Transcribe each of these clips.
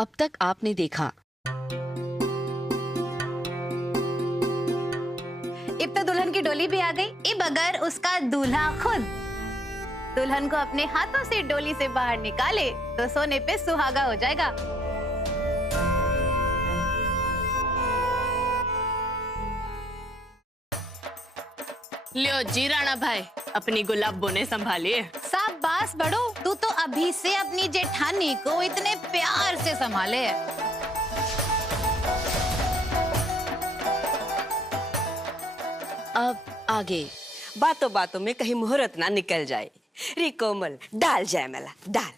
अब तक आपने देखा। अब तो दुल्हन की डोली भी आ गई। अब अगर उसका दूल्हा खुद दुल्हन को अपने हाथों से डोली से बाहर निकाले तो सोने पे सुहागा हो जाएगा। लियो जी राणा भाई, अपनी गुलाबो ने संभालिए। शाबाश बड़ो, तू तो अभी से अपनी जेठानी को इतने प्यार से संभाले। अब आगे। बातों बातों में कहीं मुहूर्त ना निकल जाए। री कोमल, डाल जाए मेला, डाल।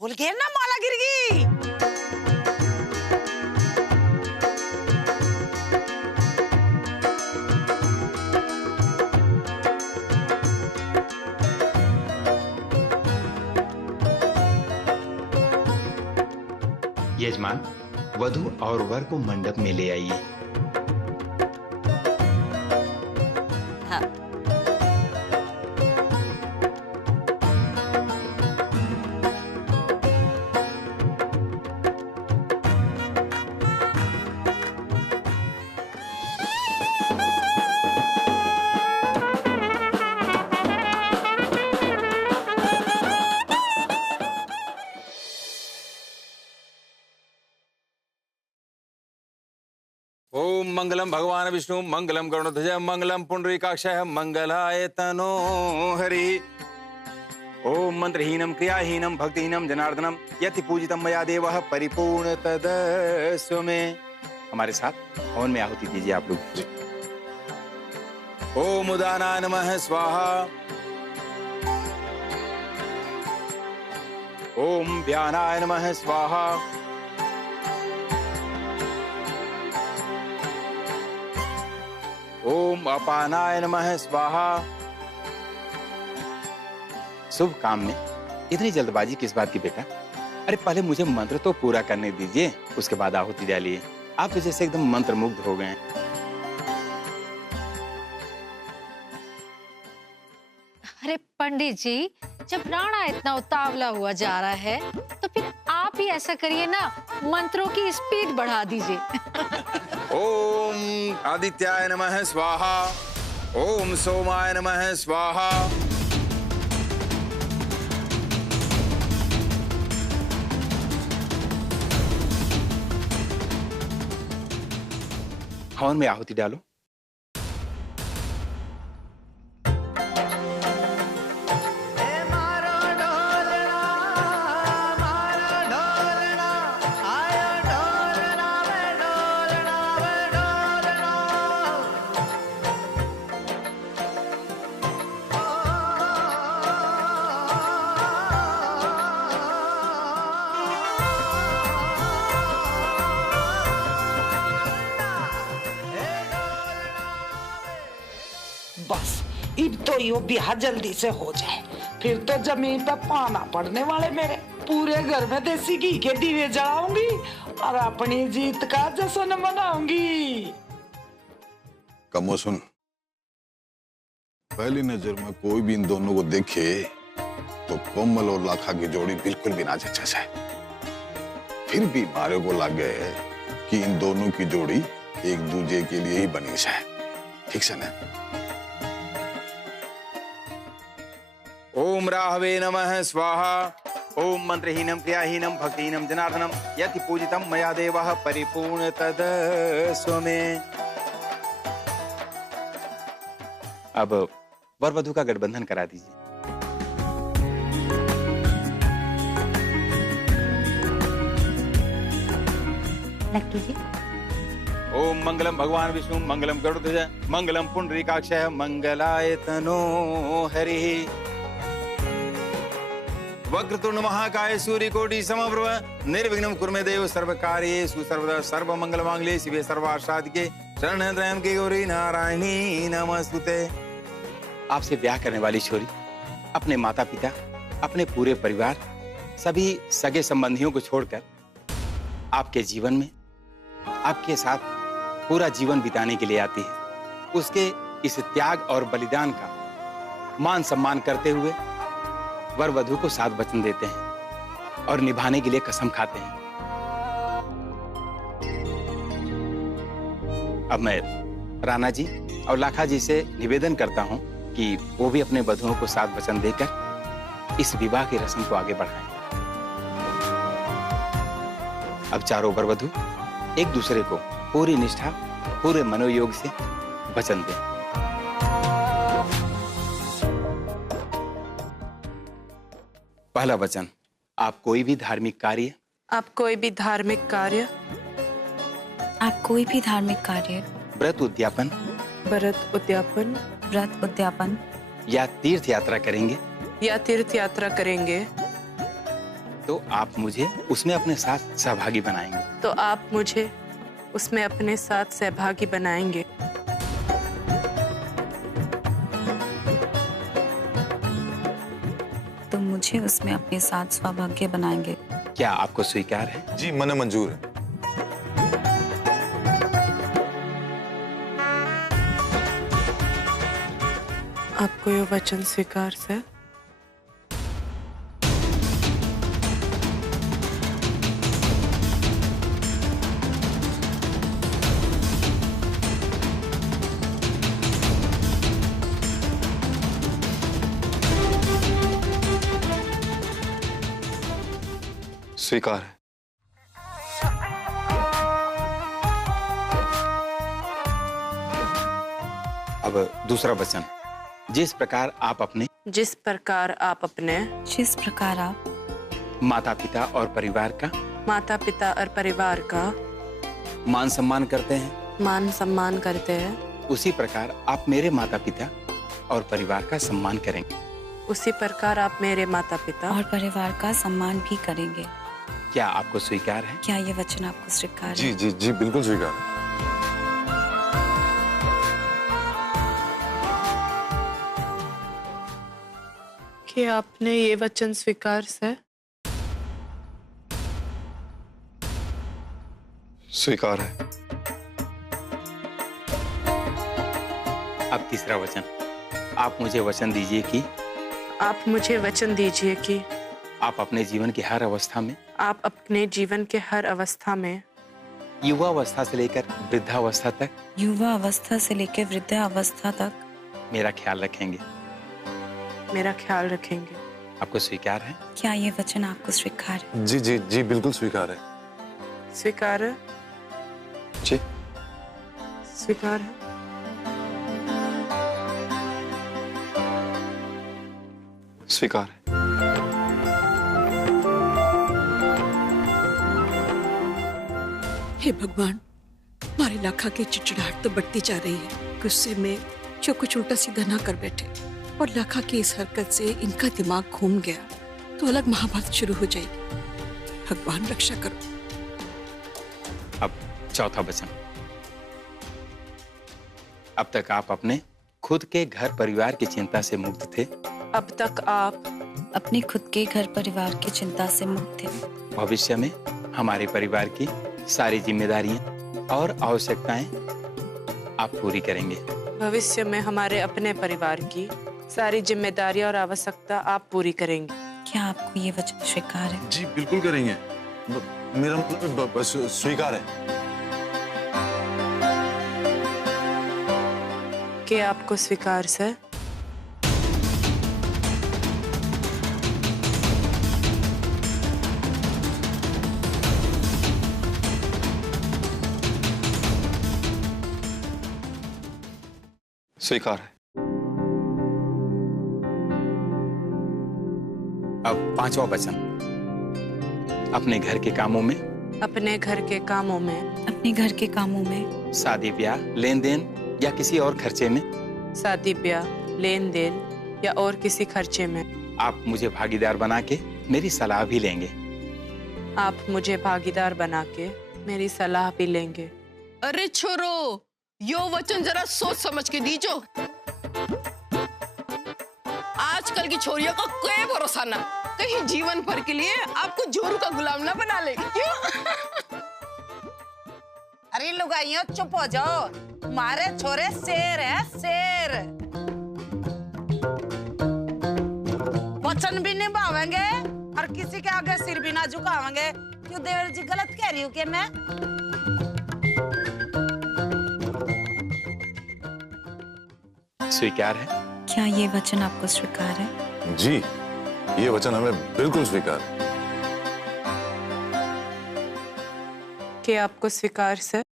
भूल गए ना, माला गिर गई। यजमान, वधु और वर को मंडप में ले आइए। ओम मंगलम भगवान विष्णु मंगलम गरुड़ध्वज मंगलम पुंडरीकाक्षः मंगलाय तनो हरि। ओम मंत्रहीनम क्रियाहीनम भक्तिहीनम जनार्दनम यति पूजितम मया देवः परिपूर्ण तदस्व में। हमारे साथ हवन में आहुति दीजिए आप लोग। ओम उदानाय नमः स्वाहा। ओम व्यानाय नमः स्वाहा। ओम अपानाय नमः स्वाहा। शुभ काम में इतनी जल्दबाजी किस बात की बेटा? अरे पहले मुझे मंत्र तो पूरा करने दीजिए, उसके बाद आहुति डालिए। आप तो जैसे एकदम मंत्रमुग्ध हो गए। अरे पंडित जी, जब राणा इतना उतावला हुआ जा रहा है तो फिर आप ही ऐसा करिए ना, मंत्रों की स्पीड बढ़ा दीजिए। ओम आदित्याय नमः स्वाहा, ओम सोमाय नमः स्वाहा। हवन में आहुति डालो। बस अब तो यो ब्याह जल्दी से हो जाए, फिर तो जमीन पे पाना पड़ने वाले मेरे। पूरे घर में देसी घी के दीवे जलाऊंगी और अपनी जीत का जश्न मनाऊंगी। कमो सुन, पहली नजर में कोई भी इन दोनों को देखे तो कोमल और लाखा की जोड़ी बिल्कुल भी ना जचा जाए। फिर भी मारे को लगे कि इन दोनों की जोड़ी एक दूसरे के लिए ही बनी है, ठीक से ना? ओम राहवे नमः स्वाहा, ओम मंत्रहीनम क्रियाहीनम भक्तिहीनम जनार्दनम यति पूजितम मया देवः परिपूर्ण तदस्व में। अब वर वधू का गठबंधन करा दीजिए। लक्की जी। ओम मंगलम भगवान विष्णु मंगलम गरुड़ध्वज मंगलम पुंडरीकाक्षः मंगलाय तनो हरिः। वक्रतुंड महाकाय सूर्यकोटि समप्रभ निर्विघ्नं कुरु मे देव सर्वकार्येषु सर्वदा सर्वमंगलमांगल्ये शिवे सर्वार्थसाधिके शरण्ये त्र्यंबके गौरी नारायणी नमस्तुते। आपसे ब्याह करने वाली छोरी अपने माता पिता, अपने पूरे परिवार, सभी सगे संबंधियों को छोड़कर आपके जीवन में आपके साथ पूरा जीवन बिताने के लिए आती है। उसके इस त्याग और बलिदान का मान सम्मान करते हुए वर वधू को 7 वचन देते हैं और निभाने के लिए कसम खाते हैं। अब मैं राणा जी और लाखा जी से निवेदन करता हूं कि वो भी अपने वधुओं को 7 वचन देकर इस विवाह की रस्म को आगे बढ़ाएं। अब चारों वर वधू एक दूसरे को पूरी निष्ठा, पूरे मनोयोग से वचन दें। पहला वचन, आप कोई भी धार्मिक कार्य आप कोई भी धार्मिक कार्य व्रत उद्यापन या तीर्थ यात्रा करेंगे तो आप मुझे उसमें अपने साथ सहभागी बनाएंगे। क्या आपको स्वीकार है? जी, मन मंजूर है। आपको ये वचन स्वीकार है? स्वीकार है। अब दूसरा वचन, जिस प्रकार आप अपने माता पिता और परिवार का मान सम्मान करते हैं, उसी प्रकार आप मेरे माता पिता और परिवार का सम्मान करेंगे। क्या आपको स्वीकार है? क्या ये वचन आपको स्वीकार है? जी जी जी, बिल्कुल स्वीकार है। कि आपने ये वचन स्वीकार है? स्वीकार है। अब तीसरा वचन, आप मुझे वचन दीजिए कि आप अपने जीवन की हर अवस्था में, आप अपने जीवन के हर अवस्था में, युवा अवस्था से लेकर वृद्धावस्था तक, युवा अवस्था से लेकर वृद्धावस्था तक मेरा ख्याल रखेंगे। मेरा ख्याल रखेंगे। आपको स्वीकार है? क्या ये वचन आपको स्वीकार है? जी जी जी बिल्कुल स्वीकार है। स्वीकार है? जी स्वीकार है। स्वीकार है। हे भगवान, हमारे लाखा की चिड़चिड़ाहट तो बढ़ती जा रही है। गुस्से में जो कुछ उल्टा सीधा ना कर बैठे, और लाखा की इस हरकत से इनका दिमाग घूम गया तो अलग महाभारत शुरू हो जाएगी। भगवान रक्षा करो। अब चौथा वचन। अब तक आप अपने खुद के घर परिवार की चिंता से मुक्त थे। अब तक आप अपने खुद के घर परिवार की चिंता से मुक्त थे। भविष्य में हमारे परिवार की सारी जिम्मेदारियां और आवश्यकताएं आप पूरी करेंगे। भविष्य में हमारे अपने परिवार की सारी जिम्मेदारी और आवश्यकता आप पूरी करेंगे। क्या आपको ये वचन स्वीकार है? जी बिल्कुल करेंगे। मेरा मतलब स्वीकार है। क्या आपको स्वीकार सर? स्वीकार है। अब पांचवा वचन। अपने घर के कामों में, अपने घर के कामों में, अपने घर के कामों में, शादी ब्याह, लेन देन या किसी और खर्चे में, शादी ब्याह, लेन देन या और किसी खर्चे में आप मुझे भागीदार बना के मेरी सलाह भी लेंगे। आप मुझे भागीदार बना के मेरी सलाह भी लेंगे। अरे छोरो, यो वचन जरा सोच समझ के दीजो। आजकल की छोरियों का कोई भरोसा ना, कहीं जीवन भर के लिए आपको जोरू का गुलाम ना बना ले। क्यों? अरे लुगाइयों चुप हो जाओ, मारे छोरे शेर है शेर। वचन भी निभावेंगे और किसी के आगे सिर भी ना झुकावेंगे। क्यों देवर जी, गलत कह रही हूँ क्या मैं? स्वीकार है? क्या ये वचन आपको स्वीकार है? जी ये वचन हमें बिल्कुल स्वीकार है। क्या आपको स्वीकार सर?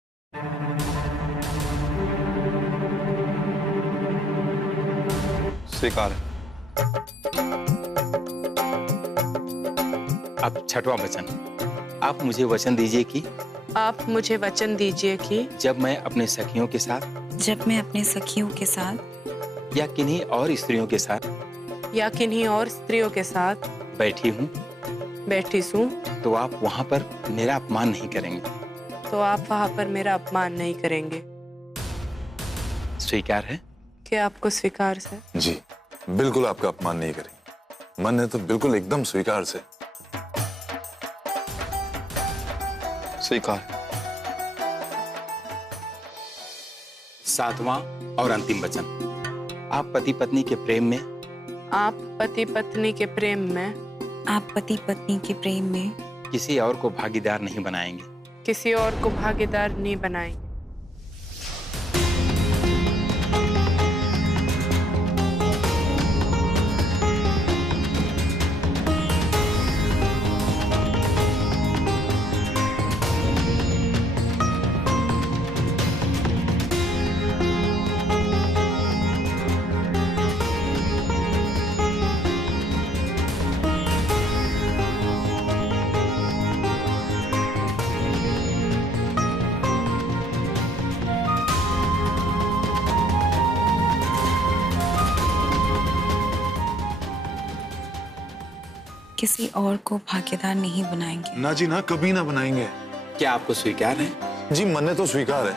स्वीकार है। अब छठवां वचन। आप मुझे वचन दीजिए कि आप मुझे वचन दीजिए कि जब मैं अपने सखियों के साथ, जब मैं अपने सखियों के साथ या किन्हीं और स्त्रियों के साथ, या किन्हीं और स्त्रियों के साथ बैठी हूँ, तो आप वहाँ पर मेरा अपमान नहीं करेंगे। तो आप वहाँ पर मेरा अपमान नहीं करेंगे। स्वीकार है? क्या आपको स्वीकार सर? जी बिल्कुल आपका अपमान नहीं करेंगे। मन है तो बिल्कुल एकदम स्वीकार से। स्वीकार। सातवां और अंतिम वचन। आप पति पत्नी के प्रेम में, आप पति पत्नी के प्रेम में, आप पति पत्नी के प्रेम में किसी और को भागीदार नहीं बनाएंगे। किसी और को भागीदार नहीं बनाएंगे। किसी और को भागीदार नहीं बनाएंगे। ना जी ना, कभी ना बनाएंगे। क्या आपको स्वीकार है? जी मन ने तो स्वीकार है।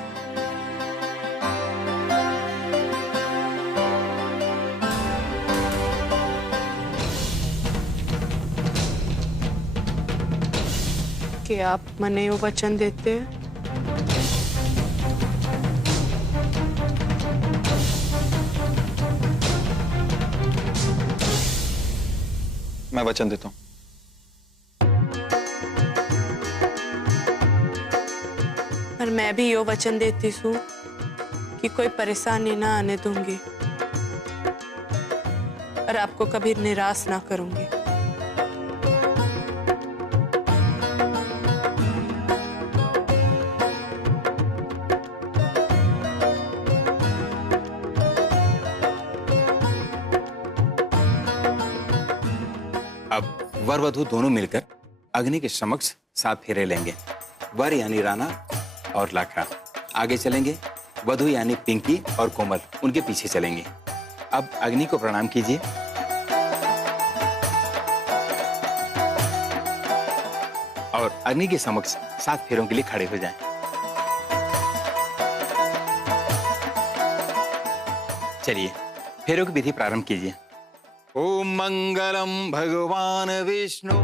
कि आप मने वो वचन देते हैं? मैं वचन देता हूँ। मैं भी यो वचन देती हूँ कि कोई परेशानी ना आने दूंगी और आपको कभी निराश ना करूंगी। अब वर वधू दोनों मिलकर अग्नि के समक्ष 7 फेरे लेंगे। वर यानी राणा और लाखा आगे चलेंगे, वधू यानी पिंकी और कोमल उनके पीछे चलेंगे। अब अग्नि को प्रणाम कीजिए। और अग्नि के समक्ष 7 फेरों के लिए खड़े हो जाएं। चलिए फेरों की विधि प्रारंभ कीजिए। ओम मंगलम भगवान विष्णु।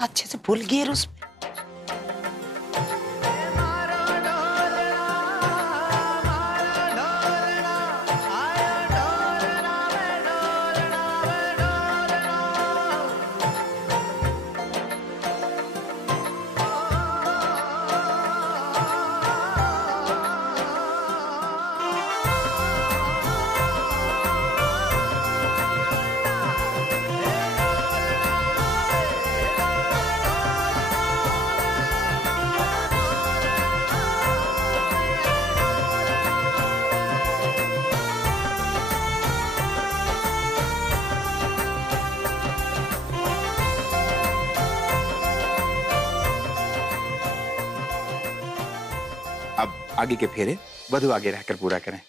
अच्छे से भूल गए उसमें। अब आगे के फेरे वधू आगे रहकर पूरा करें।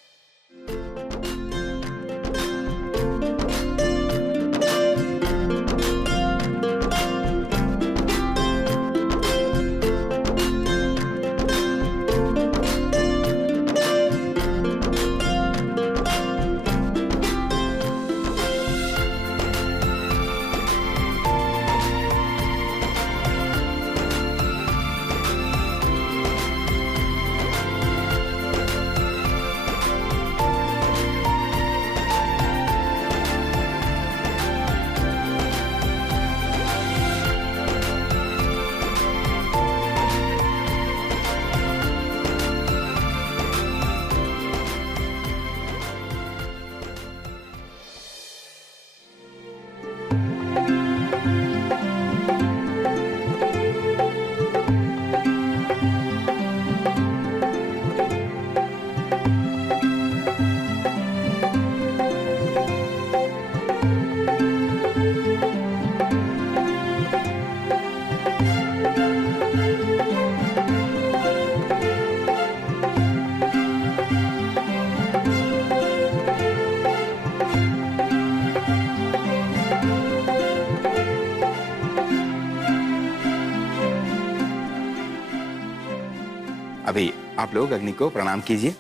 अभी आप लोग अग्नि को प्रणाम कीजिए।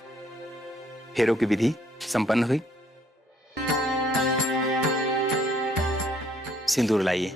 फेरों की विधि संपन्न हुई। सिंदूर लाइए।